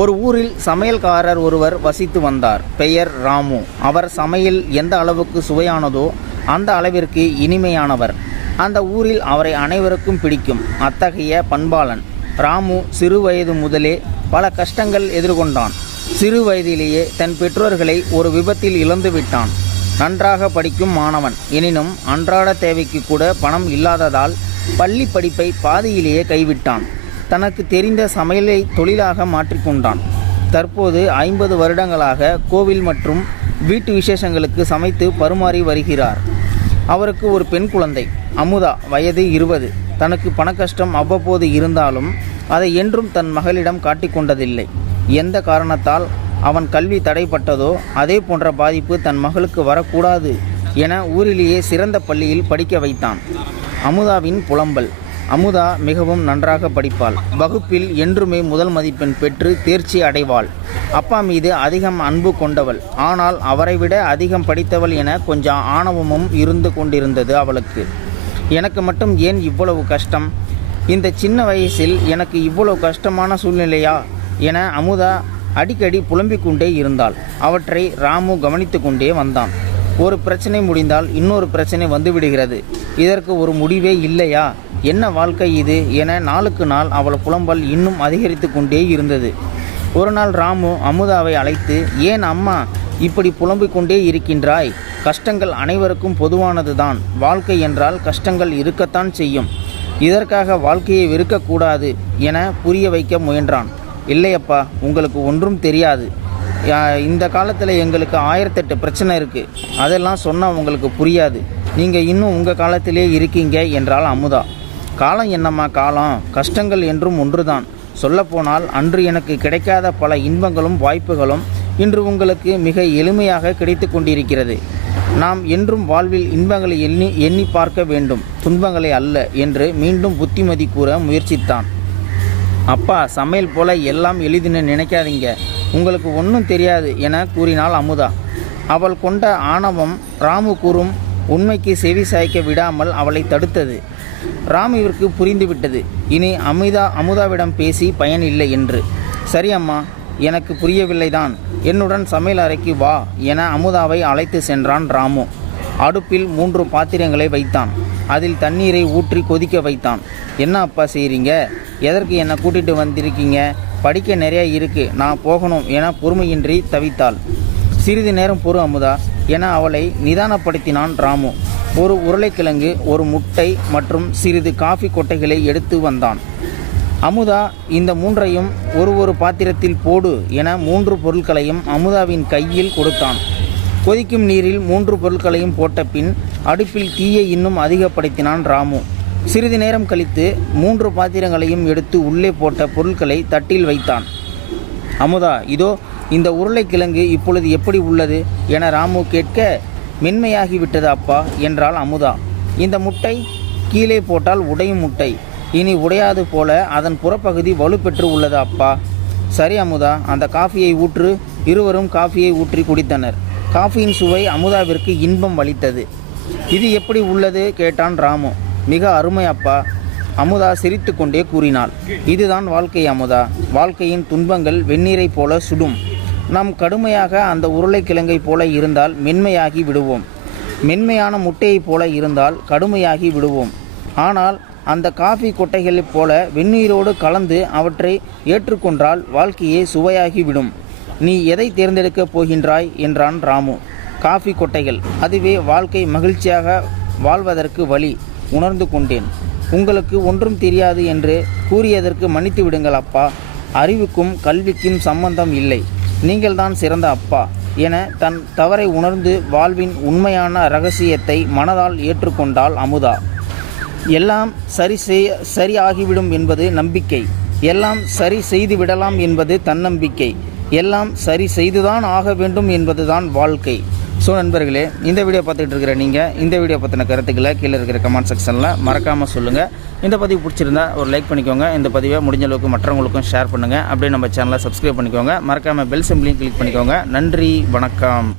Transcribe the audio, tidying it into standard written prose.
ஒரு ஊரில் சமையல்காரர் ஒருவர் வசித்து வந்தார். பெயர் ராமு. அவர் சமையல் எந்த அளவுக்கு சுவையானதோ அந்த அளவிற்கு இனிமையானவர். அந்த ஊரில் அவரை அனைவருக்கும் பிடிக்கும். அத்தகைய பண்பாளன் ராமு சிறு வயது முதலே பல கஷ்டங்கள் எதிர்கொண்டான். சிறு வயதிலேயே தன் பெற்றோர்களை ஒரு விபத்தில் இழந்து விட்டான். நன்றாக படிக்கும் மாணவன். எனினும் அன்றாட தேவைக்கு கூட பணம் இல்லாததால் பள்ளி படிப்பை பாதியிலேயே கைவிட்டான். தனக்கு தெரிந்த சமையலை தொழிலாக மாற்றிக்கொண்டான். தற்போது 50 வருடங்களாக கோவில் மற்றும் வீட்டு விசேஷங்களுக்கு சமைத்து பரிமாறி வருகிறார். அவருக்கு ஒரு பெண் குழந்தை அமுதா, வயது 20. தனக்கு பணக்கஷ்டம் அவ்வப்போது இருந்தாலும் அதை என்றும் தன் மகளிடம் காட்டிக்கொண்டதில்லை. எந்த காரணத்தால் அவன் கல்வி தடைப்பட்டதோ அதே போன்ற பாதிப்பு தன் மகளுக்கு வரக்கூடாது என ஊரிலேயே சிறந்த பள்ளியில் படிக்க வைத்தான். அமுதாவின் புலம்பல். அமுதா மிகவும் நன்றாக படிப்பாள். வகுப்பில் என்றுமே முதல் மதிப்பெண் பெற்று தேர்ச்சி அடைவாள். அப்பா மீது அதிகம் அன்பு கொண்டவள். ஆனால் அவரை விட அதிகம் படித்தவள் என கொஞ்சம் ஆணவமும் இருந்து கொண்டிருந்தது அவளுக்கு. எனக்கு மட்டும் ஏன் இவ்வளவு கஷ்டம்? இந்த சின்ன வயசில் எனக்கு இவ்வளவு கஷ்டமான சூழ்நிலையா என அமுதா அடிக்கடி புலம்பிக் கொண்டே இருந்தாள். அவற்றை ராமு கவனித்து கொண்டே வந்தான். ஒரு பிரச்சனை முடிந்தால் இன்னொரு பிரச்சனை வந்துவிடுகிறது. இதற்கு ஒரு முடிவே இல்லையா? என்ன வாழ்க்கை இது என நாளுக்கு நாள் அவள் புலம்பல் இன்னும் அதிகரித்து கொண்டே இருந்தது. ஒரு நாள் ராமு அமுதாவை அழைத்து, ஏன் அம்மா இப்படி புலம்பிக் கொண்டே இருக்கின்றாய்? கஷ்டங்கள் அனைவருக்கும் பொதுவானதுதான். வாழ்க்கை என்றால் கஷ்டங்கள் இருக்கத்தான் செய்யும். இதற்காக வாழ்க்கையை வெறுக்கக்கூடாது என புரிய வைக்க முயன்றான். இல்லையப்பா, உங்களுக்கு ஒன்றும் தெரியாது. இந்த காலத்தில் எங்களுக்கு 1008 பிரச்சனை இருக்குது. அதெல்லாம் சொன்னால் உங்களுக்கு புரியாது. நீங்கள் இன்னும் உங்கள் காலத்திலே இருக்கீங்க என்றாள் அமுதா. காலம் என்னம்மா காலம்? கஷ்டங்கள் என்றும் ஒன்றுதான். சொல்லப்போனால் அன்று எனக்கு கிடைக்காத பல இன்பங்களும் வாய்ப்புகளும் இன்று உங்களுக்கு மிக எளிமையாக கிடைத்து கொண்டிருக்கிறது. நாம் என்றும் வாழ்வில் இன்பங்களை எண்ணி பார்க்க வேண்டும், துன்பங்களை அல்ல என்று மீண்டும் புத்திமதி கூற முயற்சித்தான். அப்பா, சமையல் போல எல்லாம் எளிதுன்னு நினைக்காதீங்க, உங்களுக்கு ஒன்றும் தெரியாது என கூறினாள் அமுதா. அவள் கொண்ட ஆணவம் ராமு கூறும் உண்மைக்கு செவி சாய்க்க விடாமல் அவளை தடுத்தது. ராமுவிற்கு புரிந்துவிட்டது, இனி அமுதாவிடம் பேசி பயன் இல்லை என்று. சரி அம்மா, எனக்கு புரியவில்லைதான், என்னுடன் சமையல் அறைக்கு வா என அமுதாவை அழைத்து சென்றான் ராமு. அடுப்பில் 3 பாத்திரங்களை வைத்தான். அதில் தண்ணீரை ஊற்றி கொதிக்க வைத்தான். என்ன அப்பா செய்கிறீங்க? எதற்கு என்னை கூட்டிகிட்டு வந்திருக்கீங்க? படிக்க நிறைய இருக்குது, நான் போகணும் என பொறுமையின்றி தவித்தாள். சிறிது நேரம் பொறு அமுதா என அவளை நிதானப்படுத்தினான் ராமு. ஒரு உருளைக்கிழங்கு, ஒரு முட்டை மற்றும் சிறிது காஃபி கொட்டைகளை எடுத்து வந்தான். அமுதா, இந்த 3ஐயும் ஒரு பாத்திரத்தில் போடு என 3 பொருட்களையும் அமுதாவின் கையில் கொடுத்தான். கொதிக்கும் நீரில் 3 பொருட்களையும் போட்ட பின் அடுப்பில் தீயை இன்னும் அதிகப்படுத்தினான் ராமு. சிறிது நேரம் கழித்து 3 பாத்திரங்களையும் எடுத்து உள்ளே போட்ட பொருட்களை தட்டில் வைத்தான். அமுதா, இதோ இந்த உருளைக்கிழங்கு இப்பொழுது எப்படி உள்ளது என ராமு கேட்க, மென்மையாகிவிட்டது அப்பா என்றாள் அமுதா. இந்த முட்டை கீழே போட்டால் உடையும் முட்டை, இனி உடையாது போல அதன் புறப்பகுதி வலுப்பெற்று உள்ளது அப்பா. சரி அமுதா, அந்த காஃபியை ஊற்று. இருவரும் காஃபியை ஊற்றி குடித்தனர். காஃபியின் சுவை அமுதாவிற்கு இன்பம் அளித்தது. இது எப்படி உள்ளது கேட்டான் ராமு. மிக அருமை அப்பா, அமுதா சிரித்து கொண்டே கூறினாள். இதுதான் வாழ்க்கை அமுதா. வாழ்க்கையின் துன்பங்கள் வெந்நீரை போல சுடும். நாம் கடுமையாக அந்த உருளைக்கிழங்கை போல இருந்தால் மென்மையாகி விடுவோம். மென்மையான முட்டையைப் போல இருந்தால் கடுமையாகி விடுவோம். ஆனால் அந்த காஃபி கொட்டைகளைப் போல வெந்நீரோடு கலந்து அவற்றை ஏற்றுக்கொண்டால் வாழ்க்கையே சுவையாகிவிடும். நீ எதை தேர்ந்தெடுக்கப் போகின்றாய் என்றான் ராமு. காஃபி கொட்டைகள், அதுவே வாழ்க்கை மகிழ்ச்சியாக வாழ்வதற்கு வழி உணர்ந்து கொண்டேன். உங்களுக்கு ஒன்றும் தெரியாது என்று கூறியதற்கு மன்னித்து விடுங்கள் அப்பா. அறிவுக்கும் கல்விக்கும் சம்பந்தம் இல்லை. நீங்கள்தான் சிறந்த அப்பா என தன் தவறை உணர்ந்து வாழ்வின் உண்மையான இரகசியத்தை மனதால் ஏற்றுக்கொண்டாள் அமுதா. எல்லாம் சரி ஆகிவிடும் என்பது நம்பிக்கை. எல்லாம் சரி செய்து விடலாம் என்பது தன்னம்பிக்கை. எல்லாம் சரி செய்துதான் ஆக வேண்டும் என்பதுதான் வாழ்க்கை. ஸோ நண்பர்களே, இந்த வீடியோ பார்த்துட்டு இருக்கிற நீங்கள் இந்த வீடியோ பற்றின கருத்துக்களை கீழே இருக்கிற கமெண்ட் செக்ஷனில் மறக்காமல் சொல்லுங்கள். இந்த பதிவு பிடிச்சிருந்தா ஒரு லைக் பண்ணிக்கோங்க. இந்த பதிவை முடிஞ்ச அளவுக்கு மற்றவங்களுக்கும் ஷேர் பண்ணுங்கள். அப்படியே நம்ம சேனலை சப்ஸ்கிரைப் பண்ணிக்கோங்க. மறக்காமல் பெல் சிம்பலையும் கிளிக் பண்ணிக்கோங்க. நன்றி, வணக்கம்.